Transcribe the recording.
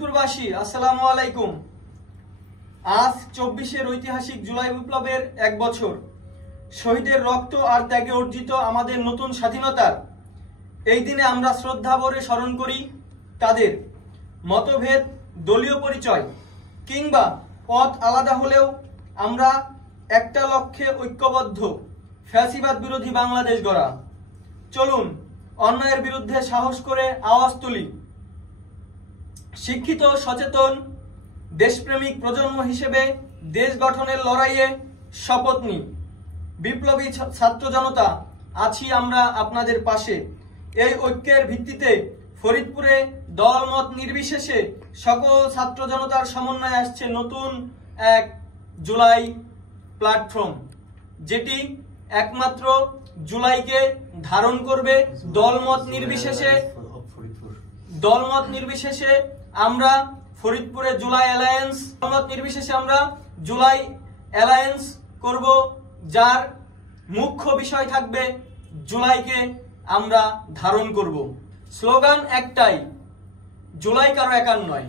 ফরিদপুরবাসী আসসালামু আলাইকুম। আজ 24-এর ঐতিহাসিক জুলাই বিপ্লবের 1 বছর। শহীদের রক্ত আর ত্যাগে অর্জিত আমাদের নতুন স্বাধীনতার এই দিনে আমরা শ্রদ্ধা ভরে স্মরণ করি তাদের। মতভেদ, দলীয় পরিচয় কিংবা পথ আলাদা হলেও আমরা একটা লক্ষ্যে ঐক্যবদ্ধ, ফ্যাসিবাদ বিরোধী বাংলাদেশ গড়া। চলুন অন্যায়ের বিরুদ্ধে সাহস করে আওয়াজ তুলি। শিক্ষিত, সচেতন, দেশপ্রেমিক প্রজন্ম হিসেবে দেশ গঠনের লড়াইয়ে শপথ নিই। বিপ্লবী ছাত্র জনতা, আছি আমরা আপনাদের পাশে। এই ঐক্যের ভিত্তিতে ফরিদপুরে দলমত নির্বিশেষে সকল ছাত্র জনতার সমন্বয়ে আসছে নতুন এক জুলাই প্ল্যাটফর্ম, যেটি একমাত্র জুলাইকে ধারণ করবে। দলমত নির্বিশেষে আমরা ফরিদপুরে জুলাই অ্যালায়েন্স, দলমত নির্বিশেষে আমরা জুলাই অ্যালায়েন্স করব, যার মুখ্য বিষয় থাকবে জুলাইকে আমরা ধারণ করব। স্লোগান একটাই, জুলাই কারো একার নয়।